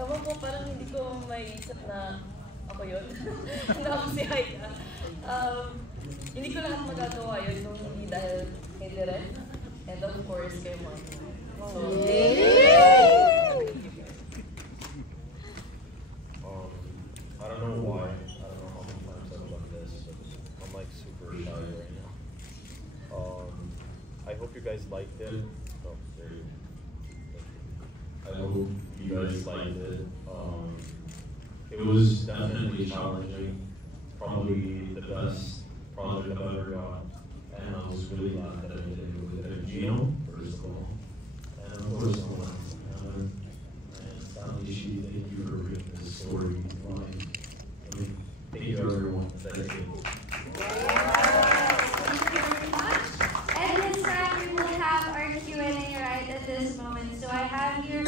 Ewan ko, parang hindi ko maiisip na ako yun. Na ako si Haika. Hindi ko lahat magagawa yun kung hindi dahil kay Direk. And of course, kay Mark. So, I don't know why. I don't know how many times I've done this. I'm like super shy right now. I hope you guys liked it. Oh, there you go. I hope you guys liked it. It was definitely challenging. Probably the best project I've ever got. And I was really glad that I did it with Gino, first of all. And of course, and Stanley Shi, thank you for bringing this story to life. Thank you, everyone. Thank you. Thank you very much. And this time we will have our Q&A right at this moment. So I have here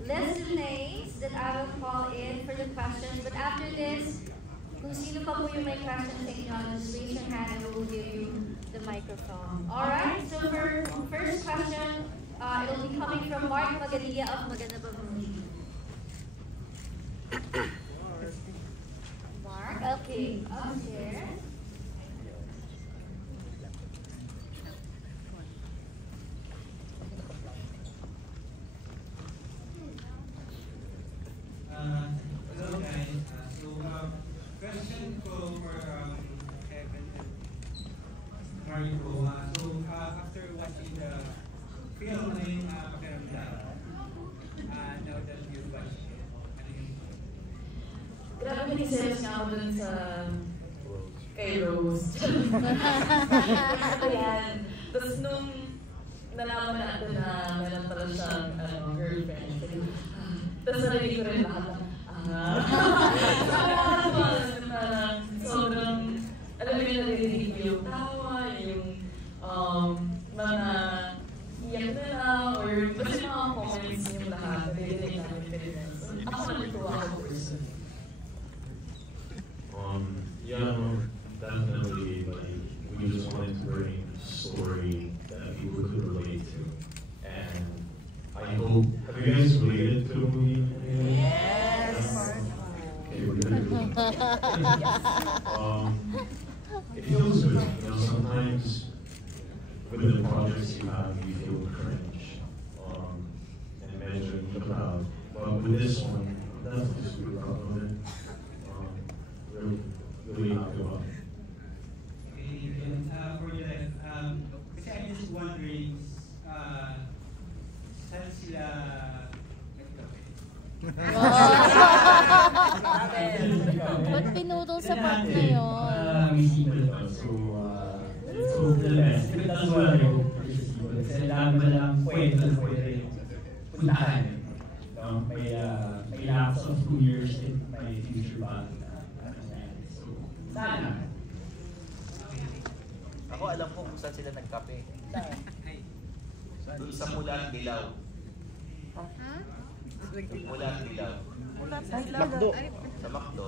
list of names that I will call in for the questions. But after this, kung sino pa po yung may question sa inyo, just raise your hand and we will give you the microphone. Alright, so for first question, it will be coming from Mark Magalia of Maganda Babuji. Mark, okay, up here. Hello guys. Question ko for Kevin and Mariko. After watching the film, ano yung pakiramdam? Now that you watched it, ano yung... grabe nag-search nga ako dun sa kay Rose. Ayan. Tapos nung nalaman natin na meron pala siyang girlfriend, tapos narinig ko rin lahat ng sobrang, alam mo yung narinig ko yung tawa, yung mga iyak nila, or basta mga comments yung lahat, narinig namin rin. Ako natutuwa ako person. Yeah, definitely, like, we just wanted to bring a story that people could relate to. And I hope, have you guys related to the movie? Yes! Okay, we're good. It feels good, you know, sometimes with the projects you have, you feel cringe, and measuring the crowd. But with this one, that's just really proud of it. Really happy about it. Okay, and for Direk, kasi I'm just wondering, saan sila nagkape? Ba't pinutol sa part na yun? We sequel pa. So the best. That's what I hope for this sequel. Kasi alam mo lang kwento na pwede puntahan. May lapse of 2 years in my future band. So, sana. Ako alam ko kung saan sila nagkape. Doon sa Mulan Dilaw. Mulan Dilaw. Makdo. Sa Macdo.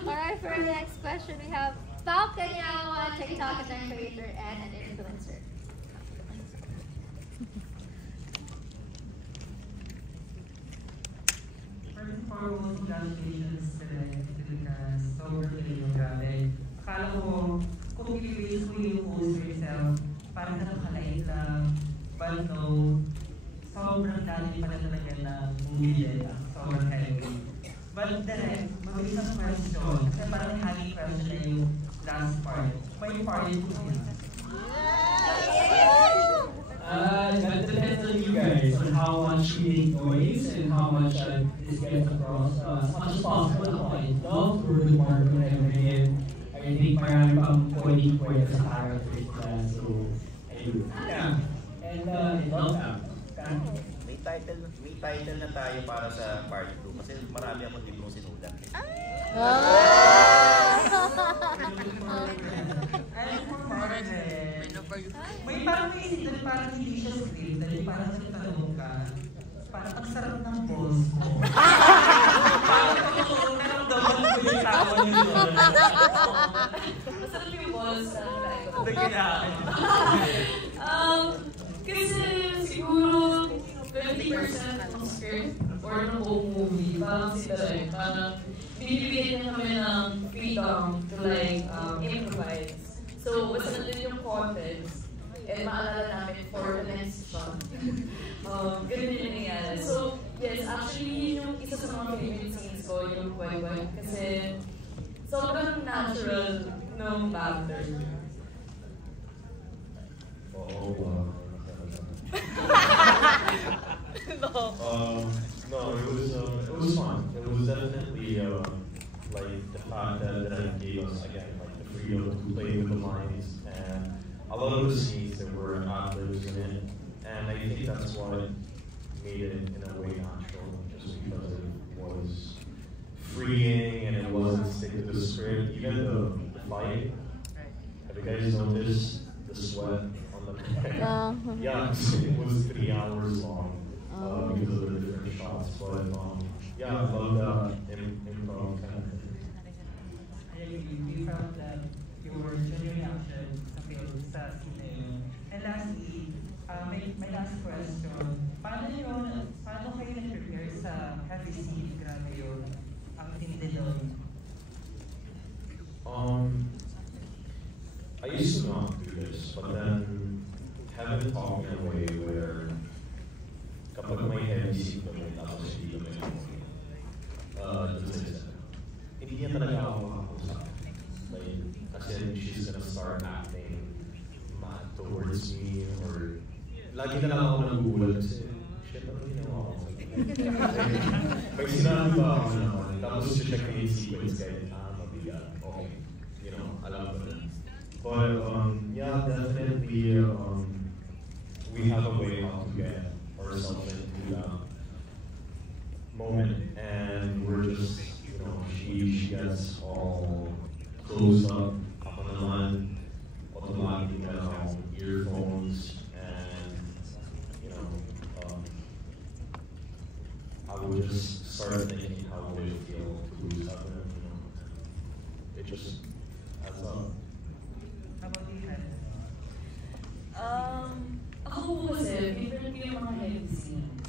Alright, for the next question, we have Pao Kanyawa, TikTok content creator and an influencer. First and foremost, congratulations to the sobrang galing yung grabe. Akala ko, kung i-base ko yung post for yourself, parang nakakalain lang, but no, sobrang dali pala talaga ng movie din, sobrang heavy. But Direk, mabilis ang question, kasi parang hanging question na yung last part. May part two yun. That depends on you guys, on how much we make noise and how much this gets across as much as possible. Ako, I love to work with Mark whenever I can. I think marami pang pwedeng sa characters na, so I do. Yeah, and I love that. May title na tayo para sa part 2 kasi marami akong librong sinulat. May parang naisip na parang hindi siya script, dahil parang nagtanong ka, parang ang sarap ng boss ko. Parang naramdaman ko yung tao niyo doon. Kasi siguro 20% ng script or ng buong movie, parang si Direk, parang binibigyan niya kami ng freedom to like improvise. So, basta nandun yung context, and maalala namin for the next shot. Ganun yung nangyayari. So, yes, actually, yung isa sa mga favorite scenes ko, yung kwek-kwek, kasi sobrang natural ng banter. No, it was fun. It was definitely like the fact that gave us again like the freedom to play with the lines and a lot of the scenes there were ad-libs in it, and I think that's what made it in a way natural, just because it was freeing and it wasn't stick to the script. Even the fight. Have you guys noticed the sweat on the yeah, it was 3 hours long. Because of the different shots, but yeah, I love that improv kind of thing. I agree. We felt that your genuine reaction sa film sa scene na yun. And lastly, my last question, paano kayo nag-prepare sa heavy scene? Grabe yun, ang tindi doon. I used to not do this, but then Kevin taught me a way where kapag may heavy scene kami, tapos hindi kami hindi niya talaga ako makakusap. Like, kasi she's gonna start acting mad towards me, or lagi na lang ako nagugulat kasi, shit, ano ginawa ako? May sinabi ba ako naman, tapos check na yung sequence kahit mabigat. Okay, you know, alam ko na. But, yeah, definitely, we have a way how to get ourselves into that moment, and we're just, you know, she gets all close up, ako naman, automatic earphones, and, you know, I would just start thinking how would it feel to lose that, you know, it just adds up. How about you, Hannah? Ako po kasi, favorite ko yung mga heavy scenes.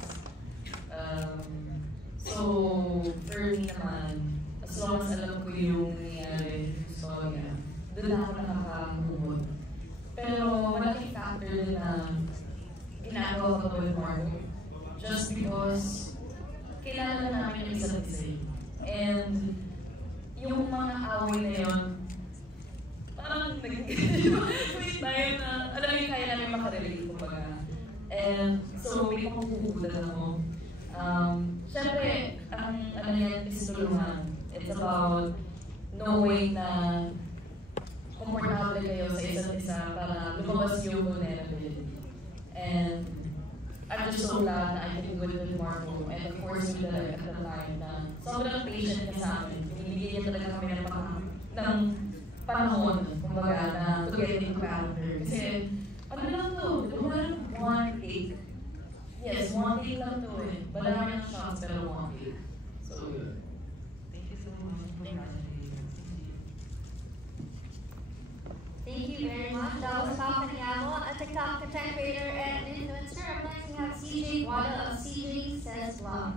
So, for me naman, as long as alam ko yung nangyayari yung storya, doon na ako nakaka-move. Pero malaking factor din na ginagawa ko with Marco. Just because kilala namin yung isa't isa. And yung mga away na yun, parang nag-wait tayo na, alam mo yung kaya namin makarelate kumbaga. And so, may makukugulan ako. Siyempre, ang ano yan is tulungan. It's about knowing na komportable kayo sa isa't isa para lumabas yung vulnerability. And I'm just so glad na I can do it with Marco, and of course with Direk at the time na sobrang patient niya sa amin. Binibigyan niya talaga kami ng panahon, kumbaga, na to get into character. Kasi, ano lang to, one take. Yes, one take lang to eh. Wala naman yung shots, pero one take. So, Thank you so much. Congratulations. Thank you very much. That was Papa Niamo, a TikTok content creator and influencer. Up next, we have CJ Wada of CJ Says Love.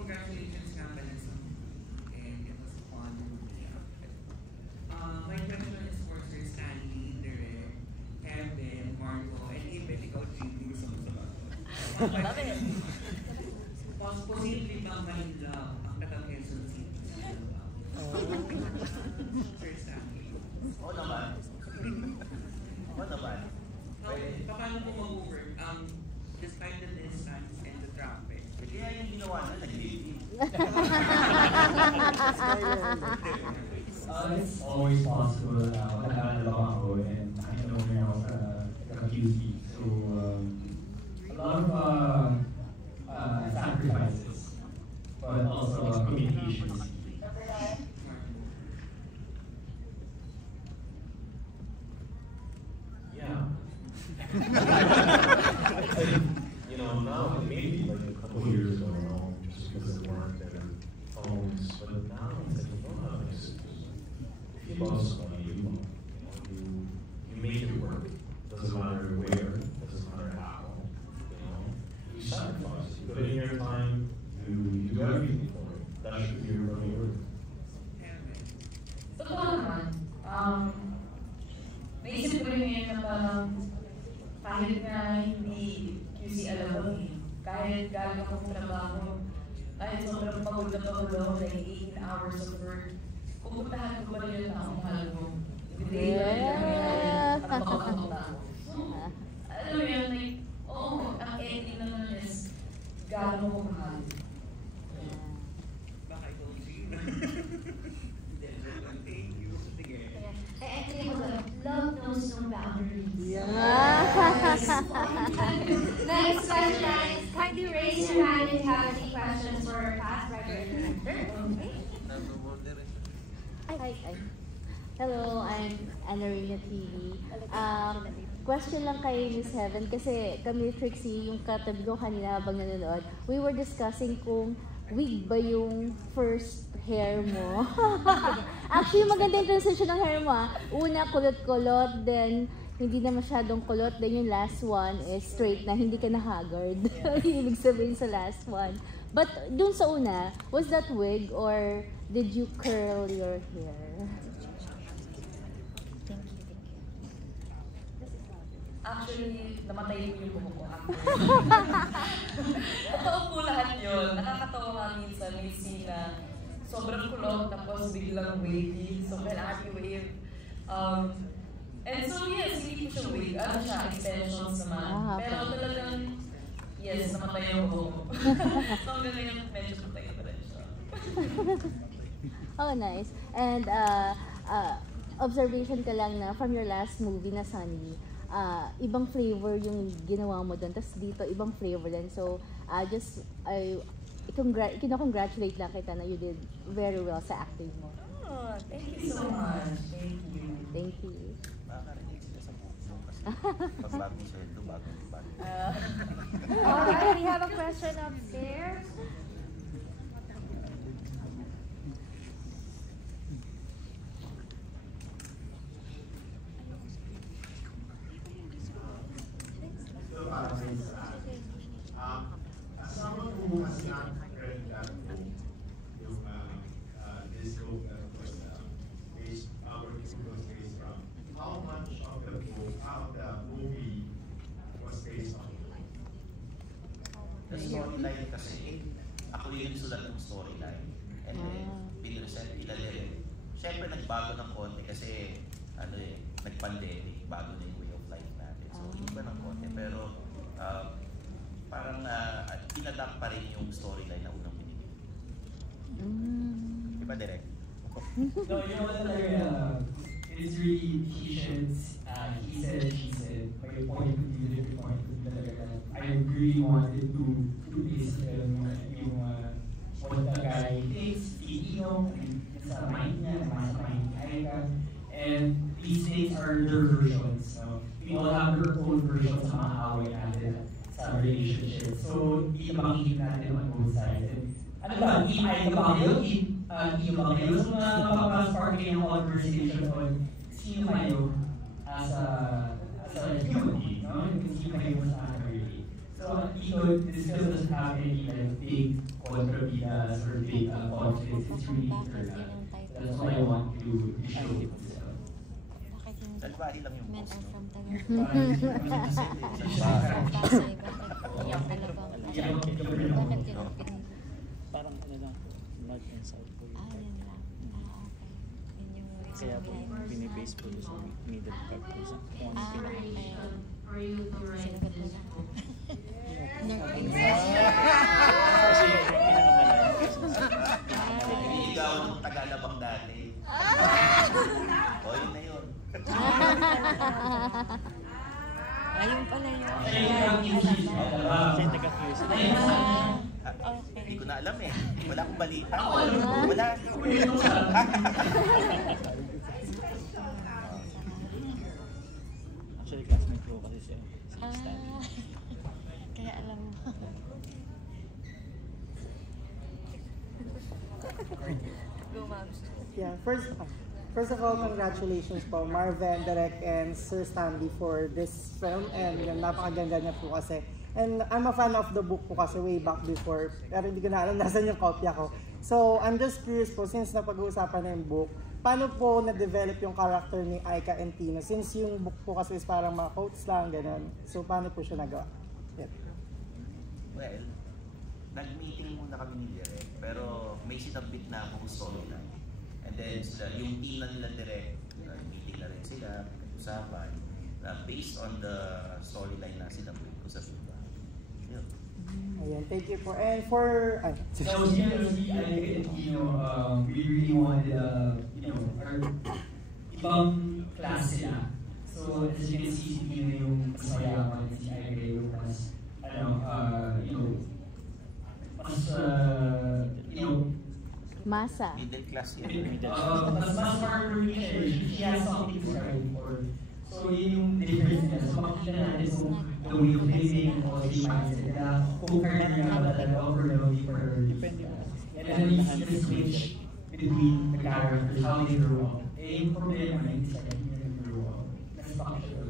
Congratulations nga pala sa and it was fun. My question is for Sir Stanley, Direk, Kevin, Marco, and even ikaw, Jimmy, gusto mo sa bago. Posible bang ma-inlove ang taga-Quezon City sa dalawa? Sir Stanley. Oo naman. Oo naman. Paano po mag-work? Despite the distance and the traffic. Kaya yung ginawa na, nag-dating. It's always possible na nakakalaw ako and nakakalaw niya ako sa QC. So, a lot of sacrifices, but also communication. Yeah. You know, now maybe like a couple years ago, just because galing akong trabaho. Kahit sobrang pagod na pagod ako, like 18 hours of work, pupuntahan ko pa rin yung taong mahal ko. At makakakot ako. Alam mo yun, like, oo, ang ending naman is, gano'n mo mahal. Baka ikaw yun. Thank you. Sige. Love knows no boundaries. Next question. Kindly raise your hand if you have any questions for our past record. Hi. Hello, I'm Anarina TV. Question lang kay Miss Heaven kasi kami Trixie, yung katabi ko kanina habang nanonood, we were discussing kung wig ba yung first hair mo. Actually, maganda yung transition ng hair mo. Una, kulot-kulot, then hindi na masyadong kulot, then yung last one is straight na, hindi ka na haggard. Ibig sabihin sa last one. But dun sa una, was that wig or did you curl your hair? Actually, namatay ko yung buhok ko. Totoo po lahat yun. Nakakatawa nga minsan, may scene na sobrang kulot, tapos biglang wavy. So, kailangan i-wave. And so, yes, hindi ko siya wave. Ano siya, extensions naman. Pero talagang, yes, namatay yung buhok ko. So, hanggang ngayon, medyo patay pa rin siya. Oh, nice. And observation ka lang na from your last movie na Sunny, ibang flavor yung ginawa mo doon. Tapos dito, ibang flavor din. So, congratulate lang kita na you did very well sa acting mo. Oh, thank you so much. Thank you. Thank you. Makakarinig sila sa buhok mo kasi pag bagong sweldo, bagong balik. Alright, we have a question upstairs. Someone who has not read that book, yung this book that was based, our book was based from, how much of the book, how the movie was based on? The storyline kasi, ako yung sulat ng storyline. And then, pinresent ilalim. Siyempre, nagbago ng konti kasi, nag-pandemic, bago na yung way of life natin. So, iba ng konti. Pero, parang inadapt pa rin yung storyline na unang binigay. Diba, Direk? No, you know what, it's really he said, she said, my point of view, different point of view talaga na I really wanted to base yung what the guy thinks, sa mind niya, nasa mind niya, and these things are their versions. So, we all have their own versions sa mga away natin sa relationship. So, hindi makikita natin on both sides. And, ano ba, i-ay ka ba kayo? I-iyo ba kayo? So, mapapaspark kayo ng conversation on sino kayo as a human being, no? Sino kayo sa really. So, this doesn't have any big contrabidas or big conflicts. It's really internal. That's what I want to show. Nagwari lang yung boss, no? Parang ano lang, north and south po yun. Kaya po binibase po sa middle part po sa kung ano pinaka. Sinagot mo na. Kasi yung pinakamalayan. Iligawan ng Tagalabang dati. O, yun na yun. Ayun pala yun. Kasi taga-fuse. Hindi ko na alam eh. Wala akong balita. Wala. Actually, classmate ko kasi siya. Kaya alam mo. Go, ma'am. Yeah, first of all, congratulations po Marvin, Direk, and Sir Stanley for this film, and napakaganda niya po kasi. And I'm a fan of the book po kasi way back before, pero hindi ko na alam nasan yung kopya ko. So, I'm just curious po, since napag-uusapan na yung book, paano po na-develop yung character ni Aika and Tino? Since yung book po kasi is parang mga quotes lang, gano'n. So, paano po siya nagawa? Yeah. Well, nag-meeting muna kami ni Direk, pero may sinabit na akong storyline. And then yung team na nila Direk, meeting na rin sila, usapan, based on the storyline na sinabit ko sa film. Yun. Ayan, thank you for, and for, So here, I think, we really wanted, our ibang class sila. So as you can see, si Tino yung mas mayaman, si Aigre yung mas, Masa. Middle class yan. Mas smart for me siya. She has something to strive for. So yun yung difference niya. So makikita natin kung the way of living and also yung mindset nila. Kung kaya niya ba talaga for the way for her. And then we see the switch between the characters, how they grow up. Eh, yung problema na hindi sila grow up. That's factual.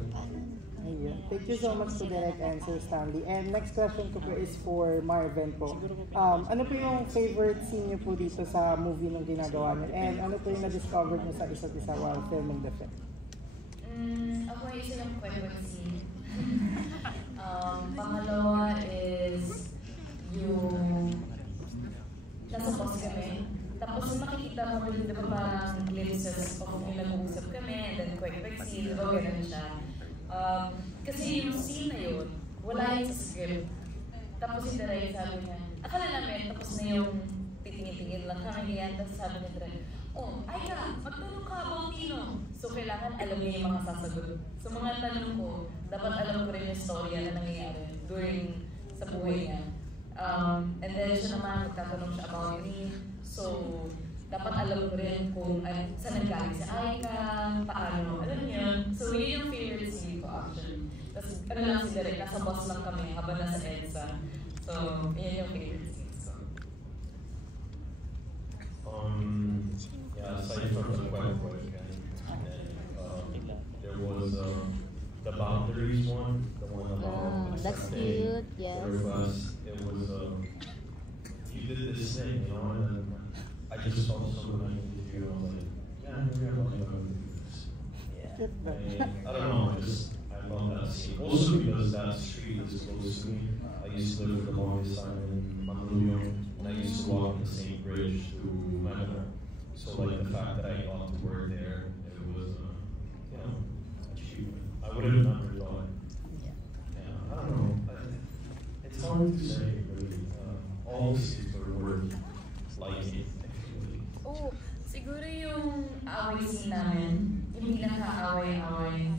Thank you so much to Direk and Sir Stanley. And next question ko po is for Marvin po. Ano po yung favorite scene niyo po dito sa movie nung ginagawa niyo? And ano po yung na-discover niyo sa isa't isa while filming the film? Ako yung isa ng quick scene. Pangalawa is yung nasa bus kami. Tapos makikita mo din, di ba parang glimpses of yung nag-uusap kami, and then quick scene, di ba ganun siya. Kasi yung scene na yun, wala yun sa script. Tapos si Direk sabi niya, akala namin, tapos na yung titingin-tingin lang kami yan, tapos sabi niya Direk, oh, Aika, magtanong ka about Tino. So kailangan alam niya yung mga sasagot. So mga tanong ko, dapat alam ko rin yung storya na nangyayari during sa buhay niya. And then siya naman, magtatanong siya about me. So, dapat alam ko rin kung saan nanggaling si Aika, paano, alam niyo. So, yun yung favorite scene ko actually. Tapos, lang si Direk, nasa bus lang kami habang nasa EDSA. So, yun yung favorite scene ko. Yeah, aside from the question, there was the boundaries one, the one about that's cute, yes. It was, you did this thing, you know, and I just felt so connected to you. I was like, yeah, maybe I'm going to do this. Yeah. I don't know, I love that scene. Also because that street is close to me. I used to live for the longest time in Mandaluyong, and I used to walk the same bridge to Manila. So like the fact that I got to work there, it was, achievement. I would have never thought. Yeah, I don't know. It's hard to say, really. All the scenes were worth liking. Oh, siguro yung away scene namin, yung pinaka-away-away,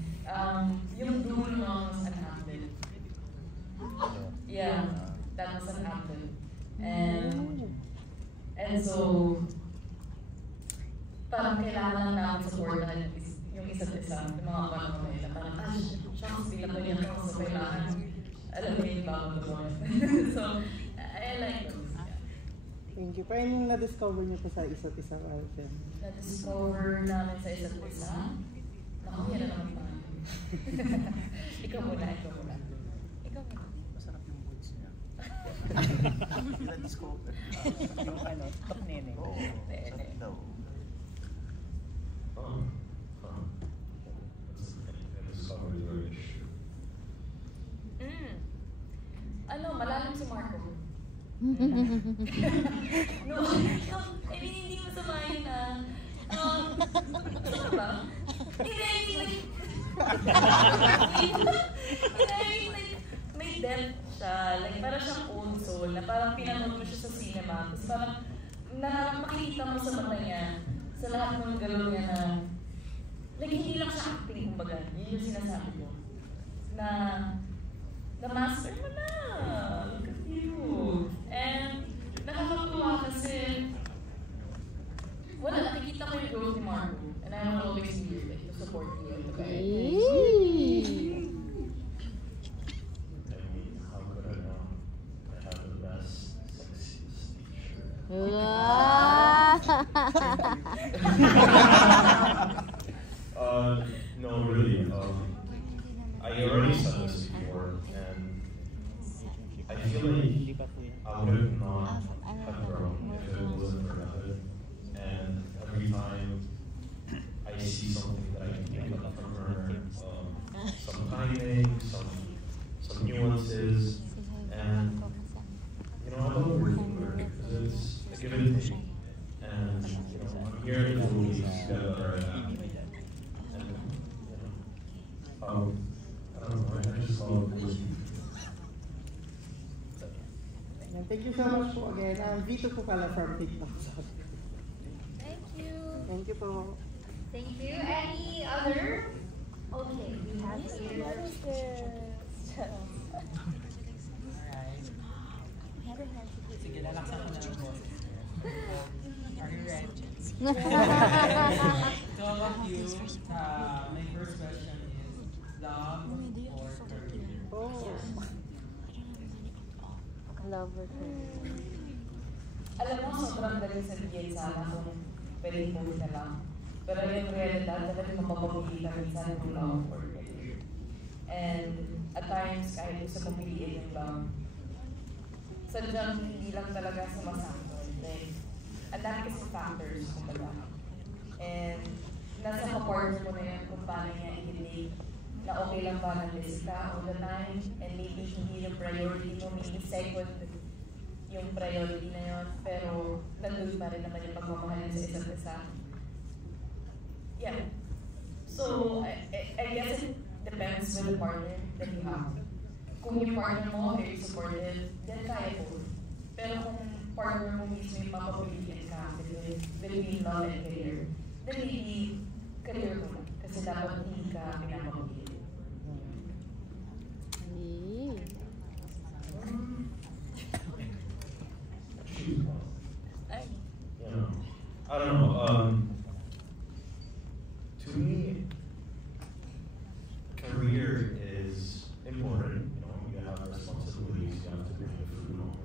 yung dulo was unacted. Yeah, that was unacted. And so, parang kailangan namin supportan yung isa't isa, yung mga panahon nila. Parang, shucks, bilang ko niya ito, so kailangan, alam mo yung bago doon. So, I like those. Thank you. Paano yung na-discover niyo po sa isa't isa? Na-discover namin sa isa't isa? Naku, yan na naman pa. Ikaw muna. Masarap yung voice niya. Na-discover. Yung top nene. Oo, masarap daw. Malalim si Marco. No, I mean, hindi masama yun masama ba? Hindi, like, may depth siya, like, parang siyang old soul, na parang pinanood mo siya sa cinema, tapos parang, makikita mo sa mata niya, sa lahat ng galaw niya na, like, hindi lang siya acting, kumbaga, yun yung sinasabi ko, na master mo na, look at you. And nakakatuwa kasi wala, nakikita ko yung growth ni Marco. And I will always be here to support you and to guide you. How could I know? I have the best, sexiest teacher. No, really. I already said this before, and I feel like I would have not have grown if it wasn't for Method. And every time I see something that I can pick up from her, some timing, some nuances, and I love her. give and take. And, I'm here in the movies together right now. And, I don't know, I just love this. Thank you so much po again. Vito po pala from TikTok. Thank you. Thank you po. Thank you. Any other? Okay, we have here. Sige, lalaksan ko na ang boses. Are you ready? So about you, my first question is love or career? Love or career? Alam mo, sobrang galing sabihin sana kung pwedeng both na lang. Pero yung realidad, talagang mapapagpili ka minsan kung love or career. And at times, kahit gusto mong piliin yung love, sadyang hindi lang talaga sumasakto. Like, ang dami kasi factors, kumbaga. And nasa ka-partner mo na yun kung paano niya i-relate na okay lang ba nag-list ka all the time, and maybe hindi yung priority mo, maybe second yung priority na yun, pero nandun pa rin naman yung pagmamahal sa isa't isa. Yeah. So, I guess it depends with the partner that you have. Kung yung partner mo very supportive, then kaya po. Pero kung partner mo mismo yung mapapiliin ka between love and career, then maybe career mo lang. Kasi dapat hindi ka pinapapiliin. I don't know. To me, career is important. You have responsibilities, you have to bring the food home.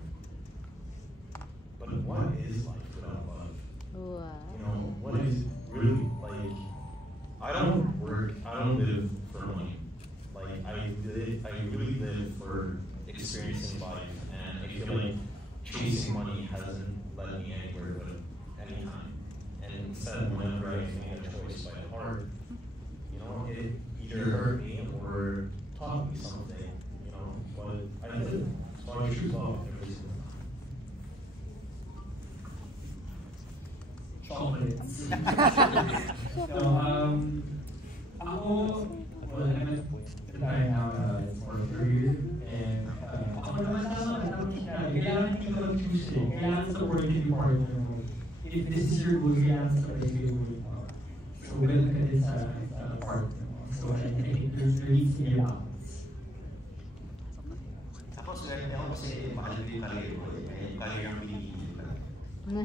But what is life without love? Wow. What is really like? I don't work. I don't live for money. Like I really live for experiencing life, and I feel like chasing money hasn't led me anywhere but anytime. And instead, whenever I made a choice by heart, it either hurt me or taught me something. But I did. So I choose love every single time. Chocolates. So, ako, well, I meant to try now for a career, and ako naman kailangan hindi ko mag-choose eh. Kailangan sa work yung partner mo. If this is your goal, kailangan sa pag-ibig yung so, well ka din sa partner mo. So, I think there needs to be a balance. Ako, swerte ako kasi mahal ko yung career ko. Yung career ang pinipili ko. Okay,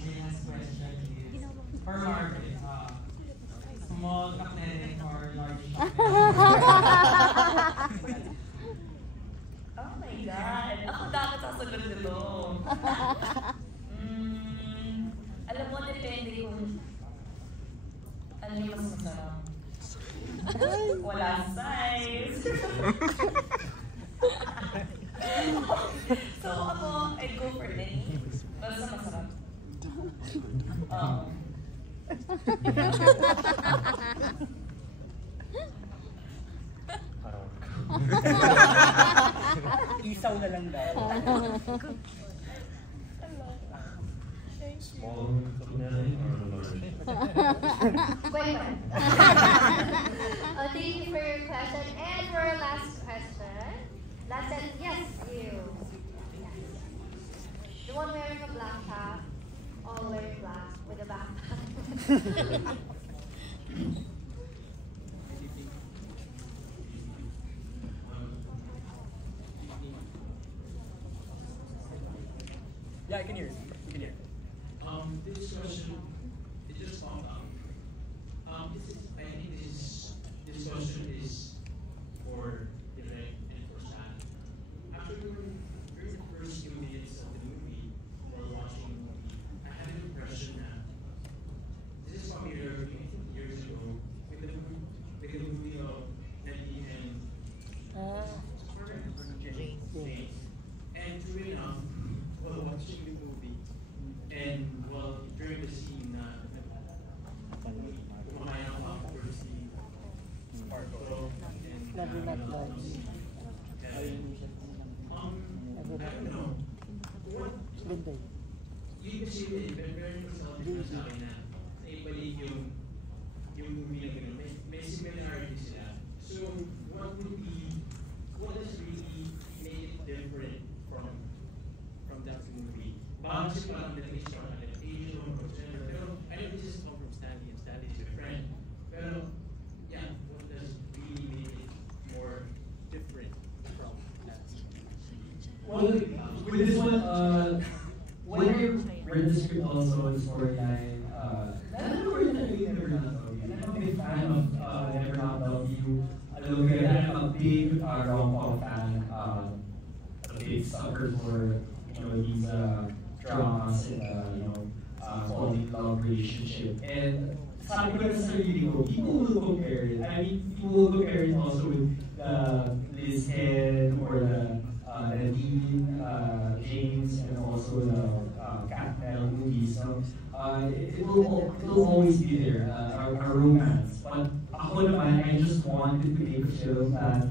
my last question is for Marvin. Small cacneric or large Oh my God! Ako dapat sasagot nito. Alam mo, depende kung ano yung mas masarap. Wala size. So ako, I'd go for Lenny. Basta masarap. Isaw na lang daw. Small community or Wait. Thank you for your question. And for our last question. Last and yes, you. The one wearing a black cap, all wearing black with a backpack. Yeah, I can hear you. You can hear. This question, it just popped up. I think this question is for Direk and for Stan. After during the first few minutes of the movie, or watching the movie, I had an impression that this is familiar, I think years ago, with the movie of Nettie and James. And true enough, while watching the movie, and during the scene kumakain ako after the scene, Sparkle, and I don't know, what nag-comment sa akin na naibalik yung movie na gano'n. May similarity sila. So, what has really made it different from that movie? Baka kasi parang na-face from adaptation or whatever. Pero, I know this is come from Stanley, and Stanley is your friend. Pero, yeah, what does really make it more different from that? Well, with this one, when I read the script also, the storyline, I don't know where Never Not Love You. I'm a big fan of Never Not Love You. I'm a big rom-com fan. A big sucker for these dramas and falling in love relationship. And sabi ko na sa sarili ko, people will compare it. I mean, people will compare it also with the Liz Head or the Nadine, James, and also the Cat Metal movies. So, it will always be there, our romance. But ako naman, I just wanted to make a film that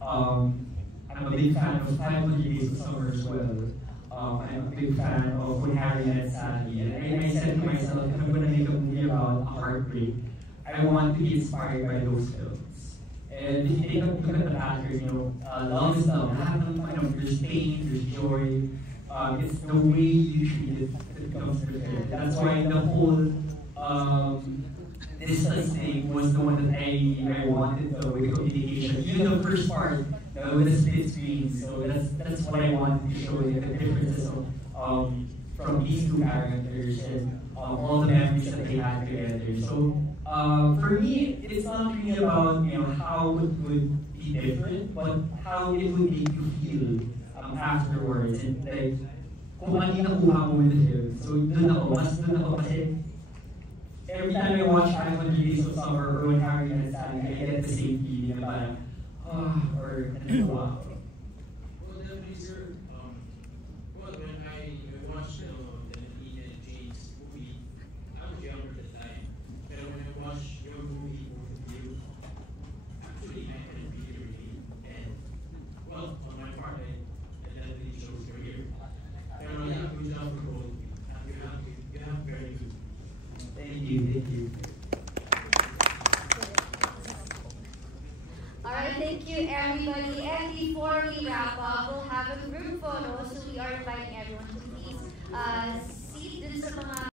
I'm a big fan of 500 Days of Summer as well. I'm a big fan of When Harry Met Sally. And I said to myself, if I'm going to make a movie about heartbreak, I want to be inspired by those films. And if you take a look at the pattern, love is love. There's pain, there's joy. It's the way you treat it that becomes prepared. That's why the whole distance thing was the one that I wanted with communication. Even the first part with the split screen. So that's what I wanted to show you, the differences of from these two characters and all the memories that they had together. So for me, it's not really about how it would be different, but how it would make you feel afterwards. And like, kung ano yung nakuha mo with the film. So dun ako kasi every time I watch 500 Days of Summer or When Harry Met Sally, I get the same feeling na parang, or nanawa ko. Well, definitely, sir. Well, when I watched the Nadine and James movie, I was younger at the time. But when I watched your movie, both of you, actually, I can really relate. And, well, on my part, I definitely chose your year. Pero yeah, good job for both. You have very good. Thank you. Alright, thank you everybody. And before we wrap up, we'll have a group photo. So we are inviting everyone to please seat dun sa mga